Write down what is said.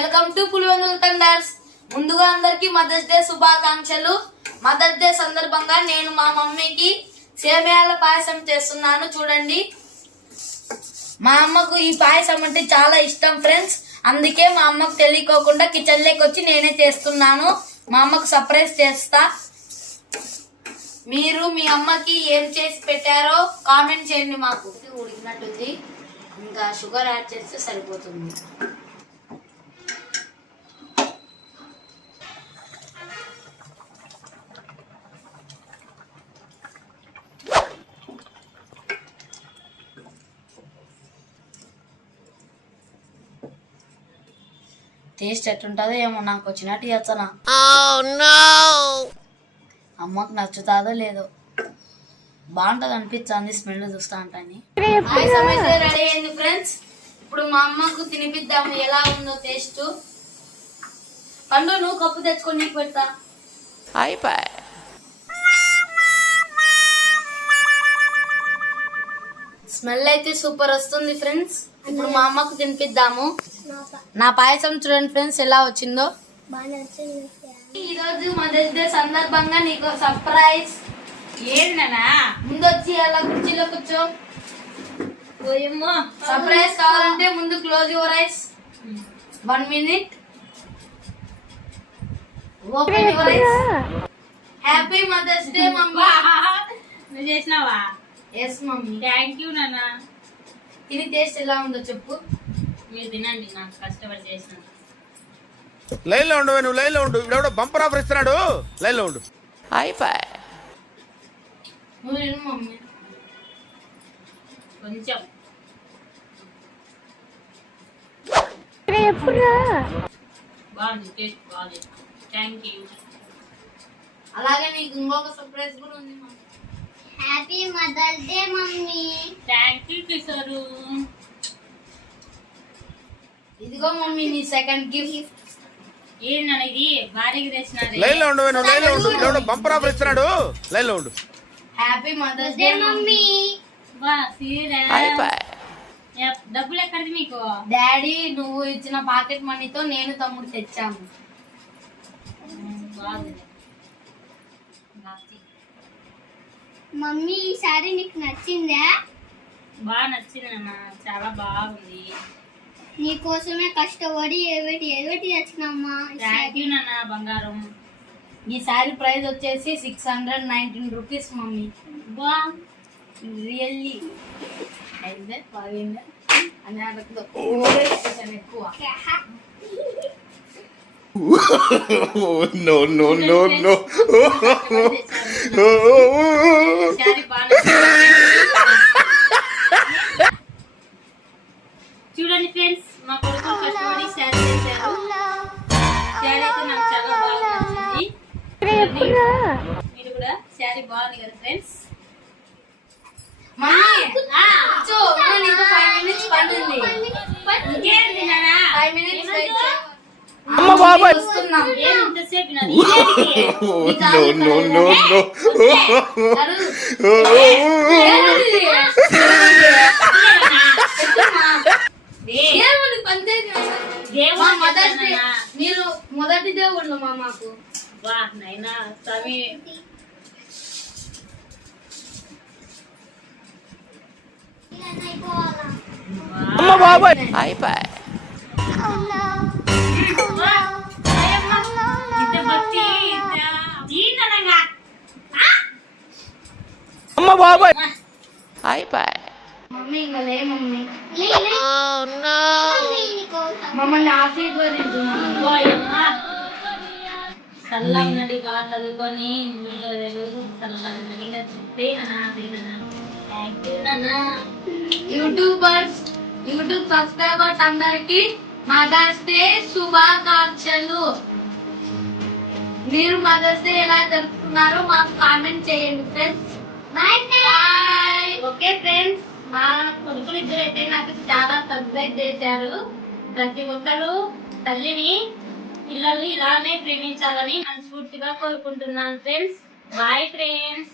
Welcome to Pulivendula Thunders. ముందుగా అందరికి mothers day శుభాకాంక్షలు. మదర్స్ డే సందర్భంగా నేను మా మమ్మీకి సేమియాల పాయసం చేస్తున్నాను. చూడండి, మా అమ్మకు ఈ పాయసం అంటే చాలా ఇష్టం ఫ్రెండ్స్. అందుకే మా అమ్మకు తెలియకోకుండా కిచెన్ లోకి వచ్చి నేనే చేస్తున్నాను. మా అమ్మకు సర్ప్రైజ్ చేస్తా. మీరు మీ అమ్మకి ఏం చేసి పెట్టారో కామెంట్ చేయండి. మాకు ఉడికినట్టుంది, ఇంకా షుగర్ యాడ్ చేస్తే సరిపోతుంది. టేస్ట్ ఎట్లుంటుందో ఏమో, నాకు వచ్చినట్టు చేస్తానా. అమ్మకు నచ్చుతాదో లేదో, బాగుంటుంది అనిపిస్తుంది స్మెల్ చూస్తా అంటాని. రెడీ అయింది ఫ్రెండ్స్. ఇప్పుడు మా అమ్మకు తినిపిద్దాము ఎలా ఉందో టేస్ట్. పండు నువ్వు కప్పు తెచ్చుకొని నీకు పెడతా. స్మెల్ అయితే సూపర్ వస్తుంది ఫ్రెండ్స్. ఇప్పుడు మా అమ్మకు తినిపిద్దాము. నా పాయసం చూడండి ఫ్రెండ్స్ ఎలా వచ్చిందో. ఈ రోజు మదర్స్ డే సందర్భంగా నీకు సర్ప్రైజ్. ఏంటనా ముందు వచ్చి అలా కుర్చీలో కూర్చో. సర్ప్రైజ్ కావాలంటే ముందు close your eyes. 1 minute. Open your eyes. Happy mother's day mummy. నువ్వు చేసినావా? Yes mummy. థ్యాంక్ యూ నాన్న. ఇది టేస్ట్ ఎలా ఉందో చెప్పు. మీరు తినండి, నాకు కష్టపడి చేసిన. లైన్ లో ఉండు, నువ్వు లైన్ లో ఉండు. ఇప్పుడు బంపర్ ఆఫర్ ఇస్తున్నాడు, లైన్ లో ఉండు. నువ్వు తిను మమ్మీ. కొంచెం బాగుంది, టేస్ట్ బాగుంది. Thank you. అలాగే నీకు ఇంకొక సర్ప్రైజ్ కూడా ఉంది mummy. Happy mother's day mummy. Thank you Kishore. ఇదిగో మమ్మీ నీ సెకండ్ గిఫ్ట్. ఏంటన్నా ఇది భారీగా తెచ్చినారు? లైన్ లో ఉండు, నువ్వు లైన్ లో ఉండు. ఇప్పుడు బంపర్ ఆఫర్ ఇస్తున్నాడు, లైన్ లో ఉండు. Happy mother's day mummy. బా సీరా. డబ్బులు ఎక్కడిది మీకు? డాడీ నువ్వు ఇచ్చిన పాకెట్ మనీతో నేను తమ్ముడు తెచ్చాము. బాగుంది. మమ్మీ ఈ సారీ నీకు నచ్చిందా? బాగా నచ్చింది అన్న, చాలా బాగుంది. నీకోసమే కష్టపడి ఏవేటి తెచ్చినామ్మా. థ్యాంక్ యూ నాన్న బంగారం. ఈ సారీ ప్రైస్ వచ్చేసి 619 రూపీస్ మమ్మీ. బా రియల్లీ అయితే బాగుందా అని అడగదు ఎక్కువ. No, no, no, no. Sari బాగా చూడండి ఫ్రెండ్స్, మా కొడుకు కష్టపడి శారీ చేశారు. శారీ అయితే నాకు చాలా బాగా నచ్చింది. మీరు కూడా శారీ బాగుంది కదా ఫ్రెండ్స్. మమ్మీ నీకు 5 minutes పని ఉంది. ఇంకేంటి నాన్న? 5 minutes అమ్మ బాబాయ్ వస్తున్నాం. ఏం ఇంతసేపు నాది? No, no, no, no. మీరు మొదటి దేవుళ్ళు మా మాకు. వా నైనా స్వామి. అమ్మ బాబాయ్ అమ్మ బాబాయ్ మమ్మీ ఇంకా లే మమ్మీ. మమ్మల్ని ఆశీర్వదించు. చల్లన్నది చదువుకొని యూట్యూబ్ సబ్స్క్రైబర్స్ అందరికి మదర్స్ డే శుభాకాంక్షలు. మీరు మదర్స్ డే ఎలా జరుపుకున్నారో మాకు కామెంట్ చేయండి ఫ్రెండ్స్. బాయ్. ఓకే ఫ్రెండ్స్, మా కొడుకులు ఇద్దరు అయితే నాకు చాలా సర్ప్రైజ్ చేశారు. ప్రతి ఒక్కరు తల్లిని పిల్లల్ని ఇలానే ప్రేమించాలని మనస్ఫూర్తిగా కోరుకుంటున్నాను ఫ్రెండ్స్. Bye friends.